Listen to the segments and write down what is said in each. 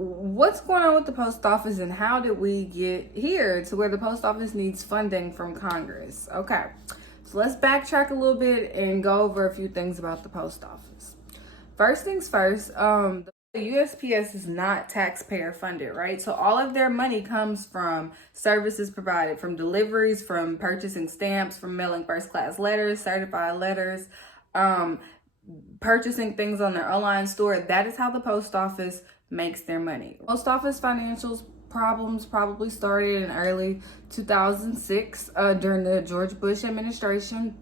what's going on with the post office and how did we get here to where the post office needs funding from Congress? Okay, so let's backtrack a little bit and go over a few things about the post office. First things first, the USPS is not taxpayer funded, right? So all of their money comes from services provided, from deliveries, from purchasing stamps, from mailing first class letters, certified letters, purchasing things on their online store. That is how the post office makes their money. Post office financials problems probably started in early 2006 during the George Bush administration.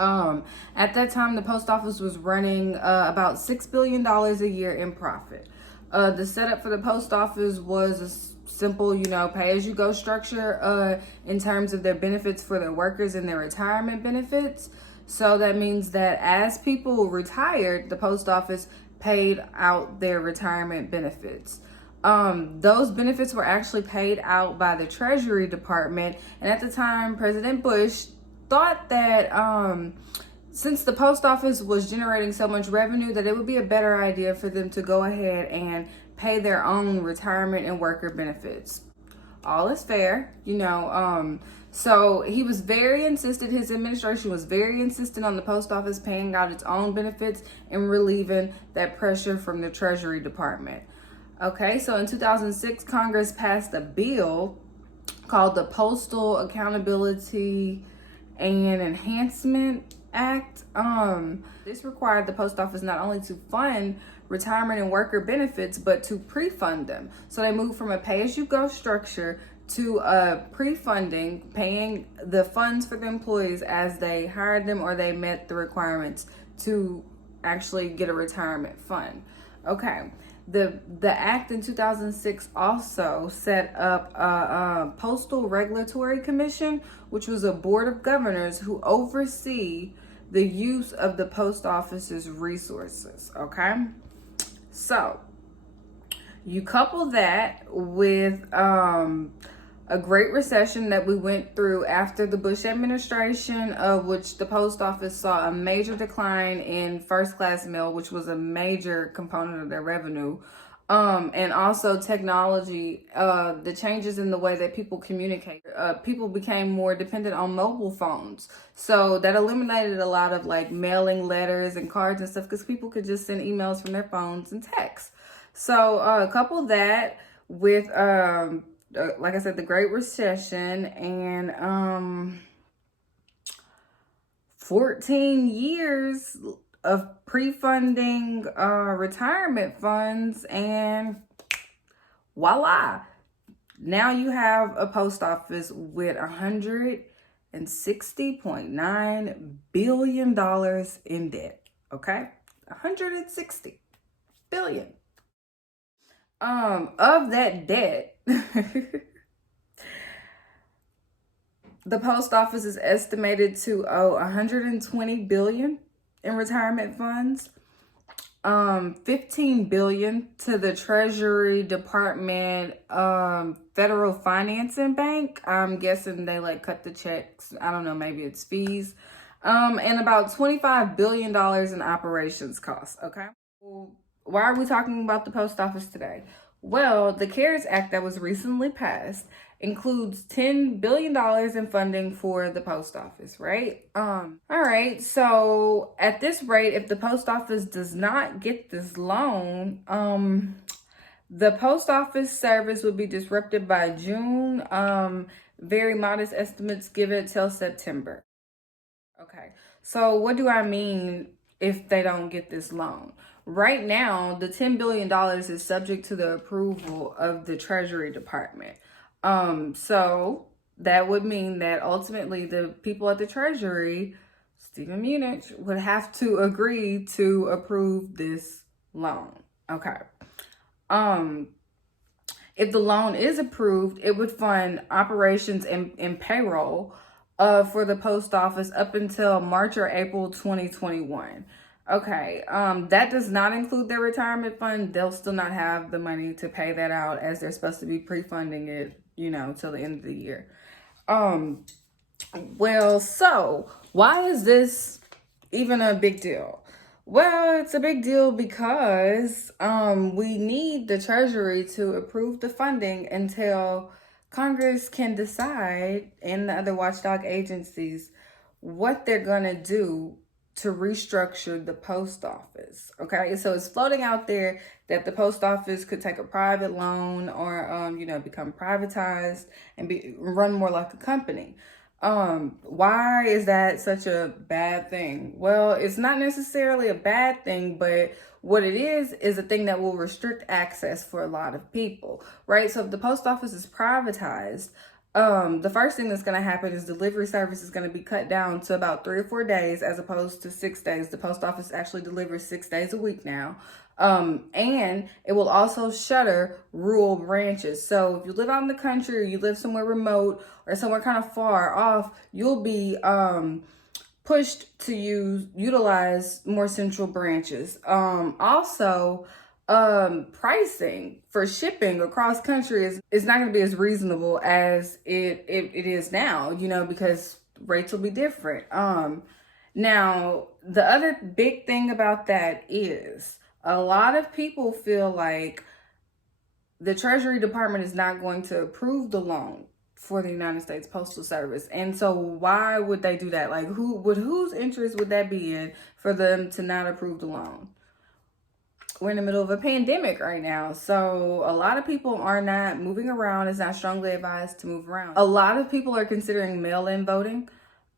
At that time, the post office was running about $6 billion a year in profit. The setup for the post office was a simple, pay-as-you-go structure in terms of their benefits for their workers and their retirement benefits. So that means that as people retired, the post office paid out their retirement benefits. Those benefits were actually paid out by the Treasury Department. And at the time, President Bush thought that since the post office was generating so much revenue, that it would be a better idea for them to go ahead and pay their own retirement and worker benefits. All is fair, so he was very insistent, his administration was very insistent on the post office paying out its own benefits and relieving that pressure from the Treasury Department. Okay, so in 2006, Congress passed a bill called the Postal Accountability and Enhancement Act. This required the post office not only to fund retirement and worker benefits, but to pre-fund them. So they moved from a pay-as-you-go structure to a pre-funding, paying the funds for the employees as they hired them or they met the requirements to actually get a retirement fund. Okay. The act in 2006 also set up a Postal Regulatory Commission, which was a board of governors who oversee the use of the post office's resources. Okay, so you couple that with a great recession that we went through after the Bush administration, of which the post office saw a major decline in first class mail, which was a major component of their revenue. And also technology, the changes in the way that people communicate. People became more dependent on mobile phones. So that eliminated a lot of like mailing letters and cards and stuff because people could just send emails from their phones and text. So couple that with like I said, the Great Recession and 14 years of pre-funding retirement funds, and voila, now you have a post office with $160.9 billion in debt. Okay, 160 billion. Of that debt, the post office is estimated to owe 120 billion in retirement funds, 15 billion to the Treasury Department, Federal Financing Bank. I'm guessing they like cut the checks. I don't know, maybe it's fees. And about $25 billion in operations costs. Okay. Why are we talking about the post office today? Well, the CARES Act that was recently passed includes $10 billion in funding for the post office, right? All right, so at this rate, if the post office does not get this loan, the post office service would be disrupted by June. Very modest estimates give it till September. Okay, so what do I mean if they don't get this loan? Right now, the $10 billion is subject to the approval of the Treasury Department. So that would mean that ultimately the people at the Treasury, Stephen Munich, would have to agree to approve this loan. Okay. If the loan is approved, it would fund operations and payroll for the post office up until March or April 2021. Okay, that does not include their retirement fund. They'll still not have the money to pay that out as they're supposed to be pre-funding it, till the end of the year. Well, so why is this even a big deal? Well, it's a big deal because we need the Treasury to approve the funding until Congress can decide, and the other watchdog agencies, what they're going to do to restructure the post office. Okay, so it's floating out there that the post office could take a private loan or, become privatized and be run more like a company. Why is that such a bad thing? Well, it's not necessarily a bad thing, but what it is a thing that will restrict access for a lot of people, right? So if the post office is privatized, the first thing that's going to happen is delivery service is going to be cut down to about 3 or 4 days as opposed to 6 days. The post office actually delivers 6 days a week now. And it will also shutter rural branches. So if you live out in the country or you live somewhere remote or somewhere kind of far off, you'll be pushed to utilize more central branches. Also, pricing for shipping across country is not going to be as reasonable as it is now, because rates will be different. Now, the other big thing about that is a lot of people feel like the Treasury Department is not going to approve the loan for the United States Postal Service. And so why would they do that? Like whose interest would that be in for them to not approve the loan? We're in the middle of a pandemic right now, so a lot of people are not moving around. It's not strongly advised to move around. A lot of people are considering mail-in voting.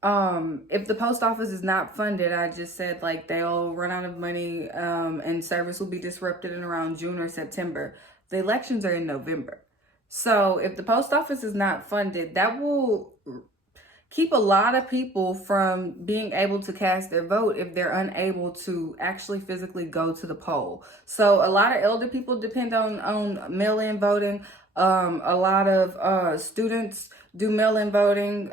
If the post office is not funded, I just said like they'll run out of money, and service will be disrupted in around June or September. The elections are in November. So if the post office is not funded, that will keep a lot of people from being able to cast their vote if they're unable to actually physically go to the poll. So a lot of elder people depend on mail-in voting. A lot of students do mail-in voting.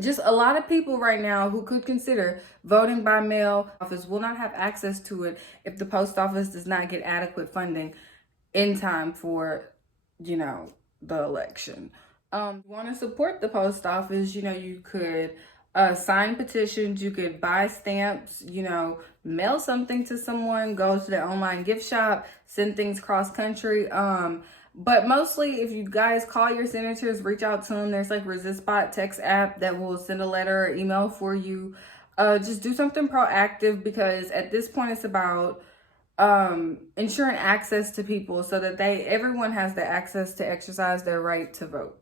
Just a lot of people right now who could consider voting by mail office will not have access to it if the post office does not get adequate funding in time for, the election. Want to support the post office, you could sign petitions, you could buy stamps, mail something to someone, go to their online gift shop, send things cross country. But mostly if you guys call your senators, reach out to them. There's like ResistBot text app that will send a letter or email for you. Just do something proactive, because at this point it's about ensuring access to people so that everyone has the access to exercise their right to vote.